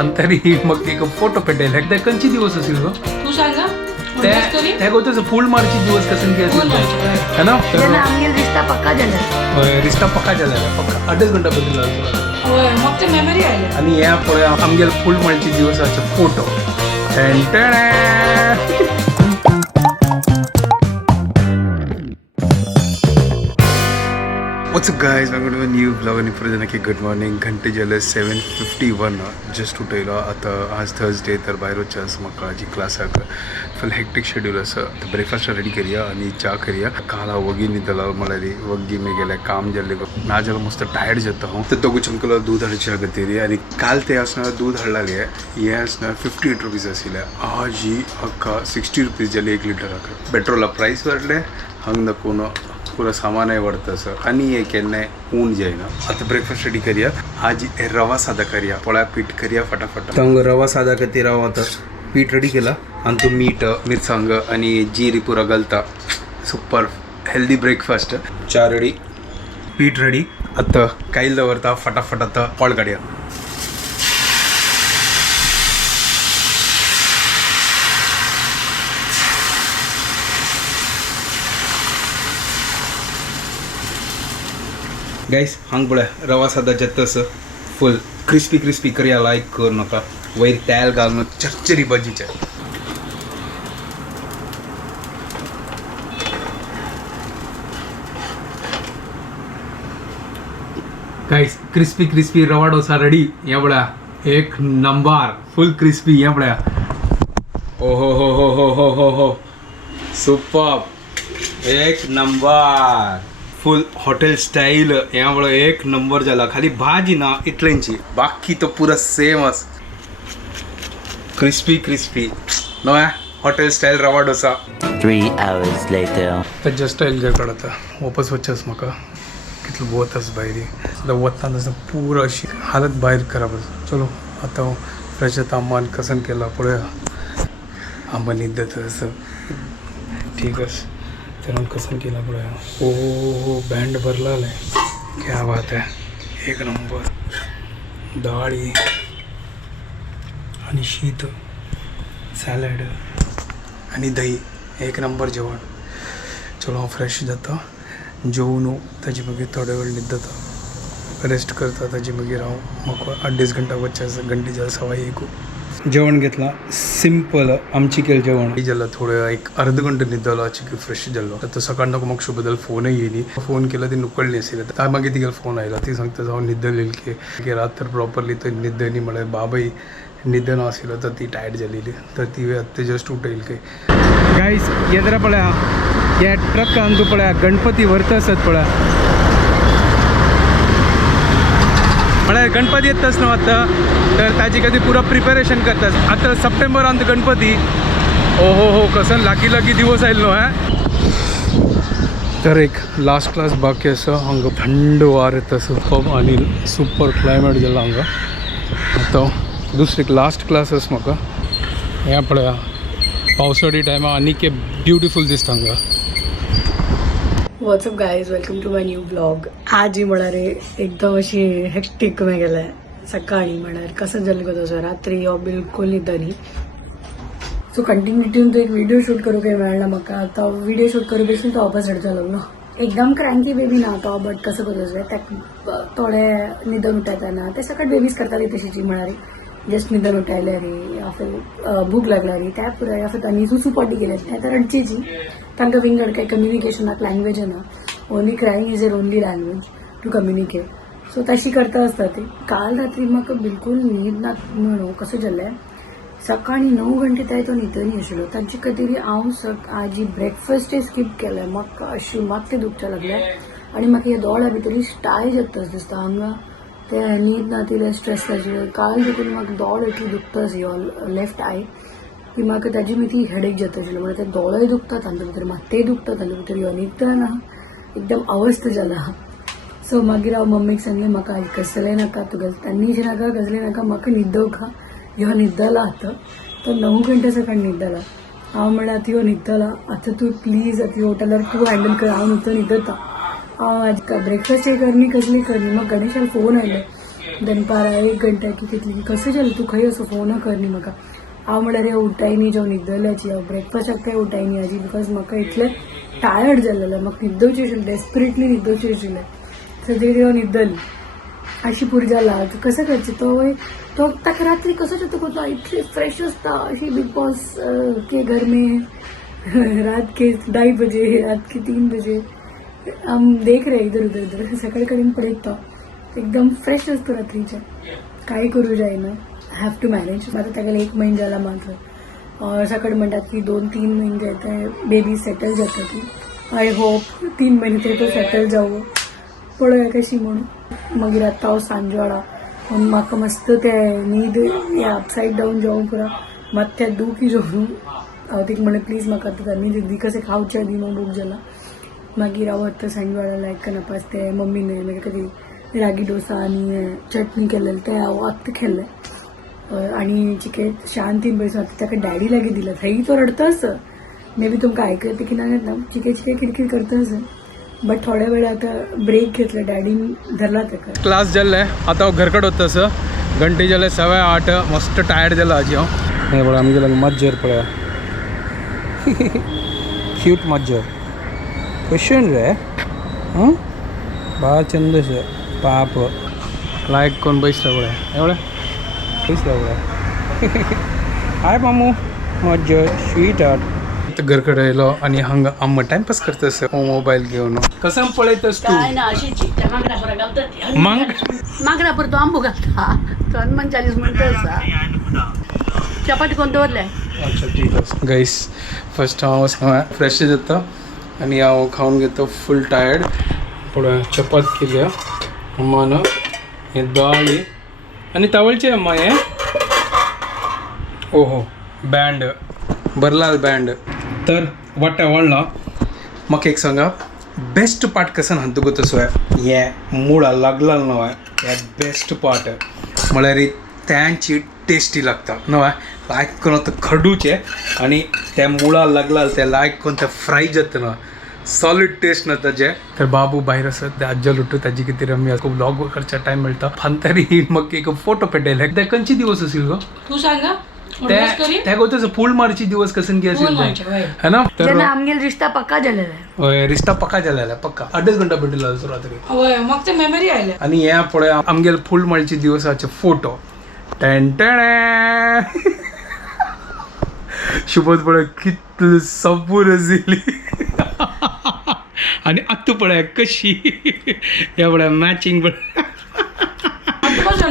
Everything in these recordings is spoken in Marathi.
अंतरी मग एक फोटो पेटेल एकदा खंयचे दिवस असेल गो तू सांगा त्या गोष्टीचं फूल मार्ची दिवस कसं की असेल है ना आमगेल रिश्ता पक्का झाला रिश्ता पक्का झाला पक्का 8 घंटा बदलला होय मग ते मेमरी आले आणि या पुढे आमगेल फूल मार्ची दिवसाचे photo What's up guys, welcome to a new vlog आणि परत गुड मॉर्निंग घंटे झाले 7:51 जस्ट उठयलो आता आज थर्सडे तर भायरूच म्हाका जी क्लास आसा फुल हेक्टीक शेड्यूल आसा ब्रेकफास्ट रेडी करया आणि चा करया काला वगी न्हिदला म्हळ्यार वगी मी गेले काम जाल्ले ना जाल्यार मस्त टायर्ड जाता हांव ते दोगू चमकलो दूध हाडची गतीरी आणि काल ते आसना दूध हाडलाले हे आसना 58 रुपीज आशिल्ले आज ही अक्का 60 रुपीज जाली 1 लिटराक पेट्रोला प्राइस वाडले हंग दाखोवन पूरा सामान आहे वाढतं असं आणि हे केन्नाय ऊन जायना आता ब्रेकफास्ट रेडी करूया आज रवा साधा करूया पोळ्या पीठ करूया फटाफट तर रवा साधा करते रवा आता पीठ रेडी केला आणि तो मीठ मिरसांग आणि जिरी पुरा घालता सुपर हेल्दी ब्रेकफास्ट चा रेडी पीठ रेडी आता कायल दवरता फटाफट आता पोळ काडया गाइस हांग पळय रवा साधा जत्तस फुल क्रिस्पी करूया लायक कर नका वयर तेल घालून चरचरी भजीचे गाइस क्रिस्पी रवा डोसा रेडी या पळया एक नंबर फुल क्रिस्पी या पळया ओ हो सुपर एक नंबर फुल हॉटेल स्टाईल यामुळे एक नंबर झाला खाली भाजी ना इटल्यांची बाकी तो पुरा सेम अस क्रिस्पी नो हॉटेल स्टाईल रवा डोसा 3 hours later तर जस्ट आयल घरा आता वापस वचस म्हाका कितलो वतस भायर वतना पुरा अशी हालत भायर खराब चलो आता फ्रेश जाता आंबान कसन केला पळया आंबा न्हिदत असं ठीक आहे त्यानं कसं केला पळया ओ बँड भरला आहे क्या बात आहे एक नंबर डाळी आणि शीत सॅलड आणि दही एक नंबर जेवण चलो हांव फ्रेश जाता जेवून ताजे मागीर थोडे वेळ न्हिदता रेस्ट करता ताजे मागीर हांव म्हाका 8-10 घंटा वच्चे आसा घंटे जाल्यार 1:15 जेवण घेतला सिंपल आमची केलं जेवण जाल्यार थोडं एक अर्ध घंटे न्हिदलो की फ्रेश जालो तर सकाळ नको म्हाका बद्दल फोनय येयली फोन केला ती नुकळली आशिल्ली तर मागीर तिगेलो फोन आयला ती सांगता हांव न्हिदलेली की रात प्रॉपरली तर न्हिदनी म्हळ्यार बाबाय न्हिदना आशिल्लो तर ती टायर्ड जालेली तर ती आतां जस्ट उठयली की गायस येदरा पळया ह्या ट्रकान तूं पळया गणपती व्हरता आसत पळया म्हळ्यार गणपती येतास न्हू आतां तर ताजी कधी पुरा प्रिपेरेशन करतात आता सप्टेंबरांत गणपती हो कसं लागी दिवस आयलो न्हू तर एक लास्ट क्लास बाकी आसा हांगा थंड वार येता सुपर आणि सुपर क्लायमेट जाला हांगा आतां दुसरी लास्ट क्लास आसा म्हाका हें पळया पावसाळी टायमा आनीक ब्युटिफूल दिसता हांगा what's up guys welcome to my new blog आज ही म्हळ्यार एकदम अशी हेक्टीक मे गेले सकाळी म्हळ्यार कसं जालें गो तसो रात्री हो बिलकुल न्हिदनी सो कंटिन्युटीन तो एक व्हिडिओ शूट करूंक मेळना म्हाका तो व्हिडिओ शूट करू बसून तो ऑपोजिट जालो न्हू एकदम क्रांकी बेबी ना तो बट कसं करूं जाय ताका थोडे न्हिदून उठयतना ते सकाळ बेबीज करताली तशीची म्हळ्यार जस्ट न्हिदून उठयले रे या फिर भूक लागला रे त्या पुरा या फिर तांणी सुसू पॉटी केले त्या तर रडचीची तांकां विंगड काही कम्युनिकेशनाक लँग्वेज ना only crying is their only language to communicate so तशी करता आसता ती काल रात्री म्हाका बिलकुल न्हीद ना म्हणून कशें जालें सकाळी 9 घंटे ताय तो न्हिदनी आशिल्लो तांचे खातीर हांव आजी ब्रेकफास्टय स्कीप केलें म्हाका अशी मागते दुखचे लागले आनी म्हाका हे दोळा भितर स्टाय जाता दिसता हांगा ते न्हीद ना तिले स्ट्रेस आशिल्ले काल देखून म्हाका दोळ इतली दुखता आशिल्लो लेफ्ट आय की म्हाका ताजी ती हेडेक जाता आशिल्लो म्हणजे ते दोळय दुखता तांचे भितर माथेय दुखता तांचे भितर ह्यो न्हिदता ना एकदम अवस्थ जाला सो मागीर हांव मम्मीक सांगलें म्हाका आज कसलें नाका तुगेलें तान्नीशें नाका कसलें नाका म्हाका न्हिदोवका ह्यो न्हिदला आतां तो 9 घंटे सकाळी न्हिदला हांव म्हणल्यार आतां ह्यो न्हिदला आतां तूं प्लीज आतां होटलार तूं हँडल कर हांव न्हिदता हांव आज ब्रेकफास्टय करनी कसली करनी म्हाका गणेशान फोन आयले दनपार 1 घंटा की कितली कशें जालें तूं खंय असो फोन करनी म्हाका हांव म्हणल्यार रे उठायनी जेव न्हिदलेची हांव ब्रेकफास्टाक काय उठायनी आजी बिकॉज म्हाका इतलें टायर्ड जाल्लेलें म्हाका न्हिदोवचें आशिल्लें डेस्परेटली न्हिदोवचें आशिल्लें सो तेणी हांव न्हिदली अशी पुरी जाला कसं करचें तो ताका रात्री कसो चिंता करता इतली फ्रेश आसता अशी बिग बॉस के घर में रात के 2:30 बजे रात के 3 बजे हम देख रहे इधर उधर सकाळी कडेन पळयता एकदम फ्रेश असतो रात्रीचे काही करू जायना हॅव टू मॅनेज आता ताका 1 महिना जाला मात्र सकाळी म्हणटात की 2-3 महिने जाता बेबी सेटल जाता ती आय होप 3 महिने तरी तो सेटल जावो पळोवया कशी म्हणून मागीर आतां हांव सांजवाडा पूण म्हाका मस्त तें न्हीद अपसायड डावन जेवण पुरा मात तें दूख जेवण हांव तिका म्हणलें प्लीज म्हाका तुका न्हीद दी कशें खावचें दी म्हणून बूक जाला मागीर हांव आतां सांजवाडा लायक कनापास तें मम्मीने मागीर कधी रागी डोसा आनी चटणी केलेलें तें हांव आत्तां केल्लें आनी चिकेट शांतीन बसून आतां ताका डॅडी लागीं दिला थंय तो रडतास मे बी तुमकां आयकता की ना येता चिके किरकिर करतास बट थोड्या वेळ आता ब्रेक घेतला डॅडीन धरला ताका क्लास जाल्ले आतां हांव घरकड वता तसो घंटे जाले 7:30 मस्त टायर्ड जाला हाजी हांव हे पळय आमगे लागीं मज्जर पळया क्यूट मज्जर क्वेश्चन रे बाळ चंदशे पाप लायक कोण बसला पळय एवढे बसला पळय हाय मामू मज्जर स्वीट हार्ट घरकडे येयलो आनी हांगा आम्ही टाइमपास करतास मोबाईल घेवन कसं पळयतास तू काय ना अशीच मागरापर घालतात मागरापर तो आंबो घालता तो हनुमान चालीस म्हणटा आसा चपाती कोण दवरले अच्छा ठीक आहे गाईस फर्स्ट हांव वचना फ्रेश जाता आनी हांव खावन घेता फूल टायर्ड पळय चपात केल्या अम्मान हे दाळी आनी तावळचे अम्मा हे ओहो बँड बरलाल बँड तर वाटा वाडला म्हाका एक सांगा बेस्ट पार्ट कसं हांतू गो तसो हे मुळा लागला न्हू हे बेस्ट पार्ट म्हळ्यार त्यांची टेस्टी लागता न्हू लायक करून तो खडूचे आनी त्या मुळा लागला ते लायक करून ते फ्राय जाता न्हू सॉलिड टेस्ट ना ताजे तर बाबू भायर आसत ते आज्जा लुट्टू ताजी कितें रमी खूब व्लॉग करचा टायम मेळटा फांतरी म्हाका एक फोटो पेटयले ते खंयचे दिवस आशिल्लो गो तू सांगा त्या गोतच फूल मारची दिवस कसन की असेल है ना तर आमगेल रिश्ता पक्का झालेला आहे होय रिश्ता पक्का जालेला पक्का 8 घंटा भेटला रात्री होय मग ते मेमरी आयले आणि ह्या पळय आमगेल फूल मारची दिवसाचे फोटो टेंटेणे शुभद पळय कितली सपूर आशिल्ली आणि आत्तू पळय कशी ह्या पळय मॅचिंग पळय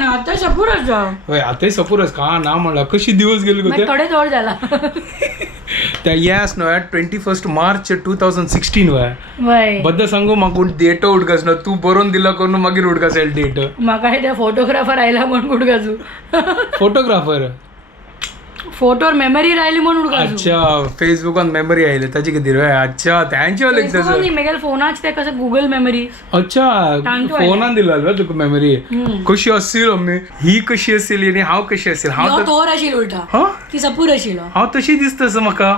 आता सपूरच जा होय आताही सपूरच का ना म्हणला कशी दिवस गेले गो थोडे जवळ झाला त्या येस न्हू 21 मार्च 2016 वय बद्द सांगू म्हाका डेट उडकास ना तू बरोवन दिला करून मागीर उडकास डेट म्हाका त्या फोटोग्राफर आयला म्हणून उडकाजू फोटोग्राफर फोटोर मेमरी राहिली म्हणून उडकाजू अच्छा फेसबुकान मेमरी आयले ताची कितें रे अच्छा त्यांची अलग तसं मेगेल फोनाच ते कसं गुगल मेमरी अच्छा फोनान दिला तुका मेमरी कशी आसली अम्मी ही कशी आसली आनी हांव कशी आसली हांव तोर आशिल्लो उलटा हा ती सपूर आशिल्लो हांव तशी दिसता म्हाका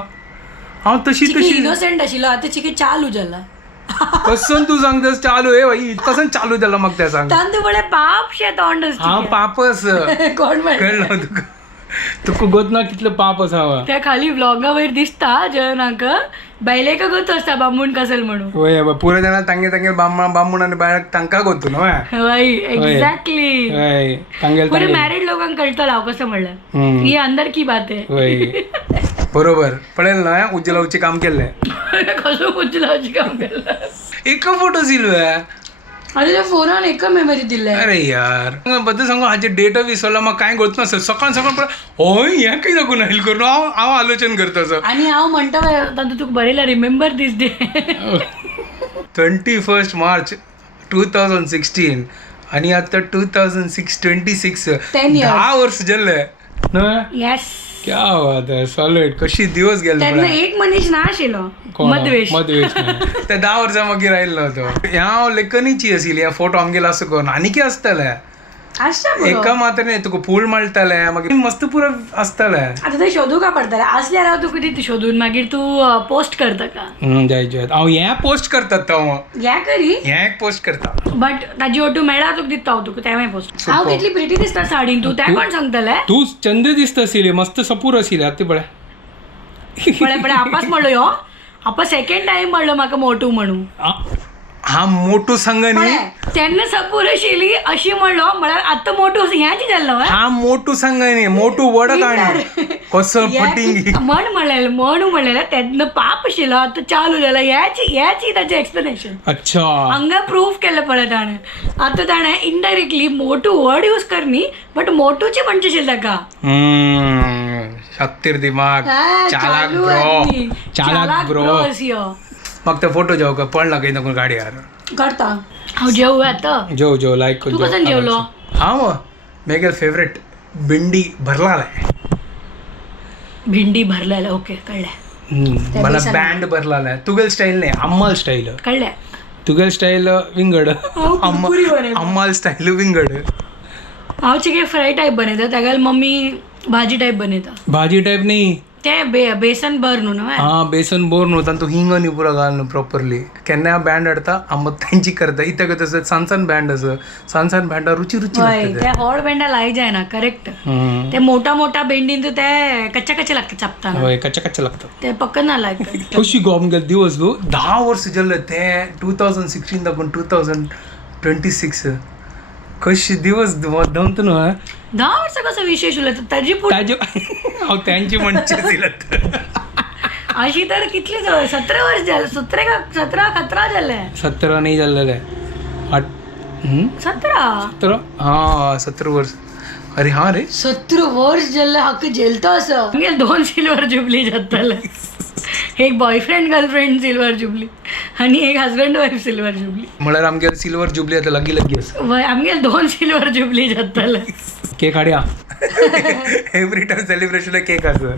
हांव तशी इनोसेंट आशिल्लो आता चिके चालू जाला कसन तू सांगतास चालू हे भाई कसन चालू जाला म्हाका ते सांग तांदूळ बळे पाप शे तोंड हांव पापस कोण कळलो तुका तुका गोतना कितले पाप आसा त्या खाली व्लॉगा वयर दिसता जयनाक बायले का गोतो असता बांबून कसल म्हणून होय पुरे जाणां तांगे बामूण आनी बायलाक तांकां गोतू न्हू वय एक्झॅक्टली होय तांगेल पुरे मॅरिड लोकांक कळटलं हांव कसं म्हणलं ही अंदर की बात आहे होय बरोबर पळेल ना उज्जलावचे काम केल्लें कसं उचलावची काम केलं एक फोटो सिल्वे अरे त्या फोनान एक मेमरी दिल्या अरे यार बद्दल सांगू हाजे डेट विसरला म्हाका कांय गोत नासता सकाळ पळय होय हें खंय लागून आयिल्लो करून हांव आलोचन करता सर आणि हांव म्हणटा तातूंत तुका बरयला रिमेंबर दीस डे 21 मार्च 2016 आनी आतां 2026 10 वर्स जाल्ले येस क्या बात है सॉलिड कशी दिवस गेले तेन्ना एक मनीस ना आशिल्लो मदवेश ते 10 वर्सां मागीर आयिल्लो तो हांव लेखनीची आशिल्ली फोटो आमगेलो आसा कोण आनी कितें आसतलें आशा पुरो. एका मात्र नाही तुका पूल माळटाले मागीर मस्त पुरो आसताले आता ते शोधू का पडतले असल्यार तू किती शोधून मागीर तू पोस्ट करता का जय जय हांव हें पोस्ट करतात तो या करी हें एक पोस्ट करता बट ताजी ओटू मेळा तुका दिता हांव तुका तेव्हा पोस्ट हांव कितली प्रिटी दिसता साडीन तू त्या कोण सांगतले तू चंद दिसत आशिल्ली मस्त सपूर आशिल्ली आतां पळय पळे आपास म्हणलो यो आपा सेकंड टाइम म्हणलो म्हाका मोटू म्हणून हा मोठो संघ न्ही तेन्ना सपूर आशिल्ली अशी म्हणलो म्हळ्यार आतां मोटू ह्याची जाल्लो हा मोठो संघ न्ही मोठो वडक आनी कसो फटींग म्हणलेलं तेन्ना पाप आशिल्लो आतां चालू जाला ह्याची ताचें एक्सप्लेनेशन अच्छा हांगा प्रूफ केलं पळय ताणें आतां ताणें इनडायरेक्टली मोटू वर्ड यूज करनी बट मोटूची म्हणचे आशिल्ली ताका शक्तीर दिमाग चालाक चालू ब्रो चालाक ब्रो यो म्हाका ते फोटो जावं का पडला काही नको गाडयार करता हांव जेवू आतां जेव लायक तू कसं जेवलो हांव मेगेल फेवरेट भिंडी भरलाले भेंडी भरलेलं ओके कळलें मला बँड भरलाले तुगेल स्टाईल नाही अम्माल स्टाईल कळलें तुगेल स्टाईल विंगड कुरकुरी बनयता. अम्माल स्टाईल विंगड हांव चिके फ्राय टायप बनयता तेगेल मम्मी भाजी टायप बनयता भाजी टाईप नाही तें बेसन भर न्हू न्हू हा बेसन बोर न्हू तातूंत हिंग न्ही पुरो घाल न्हू प्रॉपरली केन्ना बँड हाडटा आंबट तांची करता इथे कत आसता सांसान बँड आसा सांसान बँडा रुची रुची हय लागता ते व्हड भेंडा लाई जायना करेक्ट ते मोठा मोठा भेंडीन ते कच्चे कच्चे लागता चापताना हय कच्चे कच्चे लागता ते पक्क ना लायक कशी गॉम गेले दिवस गो 10 वर्स जाले ते 2016 दाखोवन 2026 कशी दिवस दवंत न्हू 10 वर्सां कसो विशेष उलयता ताजी पुढे ताजे हांव तांची म्हणचे दिलत अशी तर कितली 17 वर्स जाले 17 जाले 17 नाही जाल्लेले 17 हा 17 वर्स अरे हा रे 17 वर्स जाल्ले हक्क जेलतो असो आमगे 2 सिल्वर जुबली जाताले एक बॉयफ्रेंड गर्लफ्रेंड सिल्वर जुबली आणि एक हजबंड वाईफ सिल्वर जुबली म्हळ्यार आमगे सिल्वर जुबली आता लगी लगी आसा वय आमगे 2 सिल्वर जुबली जाताले केक हाडया एवरी टाइम सेलिब्रेशन केक आसा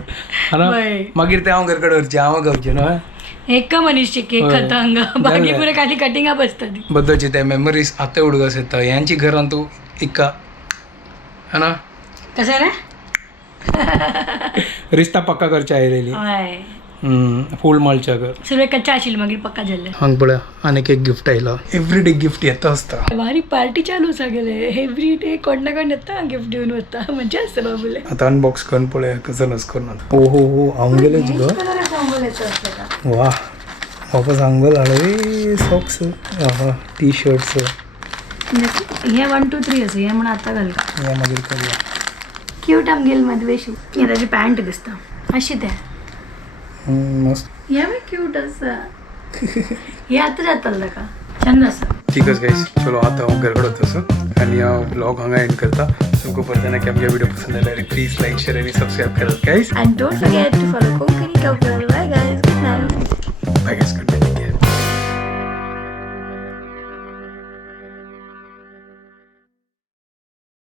हाना वय. मागीर ते हांव घरकडे व्हरचें हांव घेवचें न्हू एक मनीस केक खाता हांगा बाकी पुरे खाली कटिंगा बसता ती बद्दलची ते मेमरीज आतां उडगस येता ह्यांची घरान तूं इक्का है ना कसं रे रिश्ता पक्का करच्या आयलेली हय फूल माळच्या घर सगळे कच्चा आशिल्ले मागीर पक्का जाल्ले हांग पळय आनीक एक गिफ्ट आयला एवरीडे गिफ्ट येता आसता भारी पार्टी चालू सगळे एवरी डे कोण ना कोण येता गिफ्ट दिवन वता मजा आसता बाबूले आता अनबॉक्स करून पळय कसं नस करून हो हो हो आंगलेच ग वा वापस आंगल हाडवे सॉक्स टी शर्ट्स हे 1 2 3 असं हे म्हणून आता घालता या मागीर करूया क्यूट आमगेल मदवे शू हे ताची पॅन्ट दिसता अशी ते मस्त हे बी क्यूट आसा हे आता जाताल ताका छंद आसा ठीक है गाइस चलो आता हूँ घर तसं आणि ब्लॉग हांगा एंड करता तुमको पडटना की आमगे व्हिडिओ पसंद आयल्यार प्लीज लाईक शेअर आणि सबस्क्राईब करात guys and don't forget to follow Konkani Couple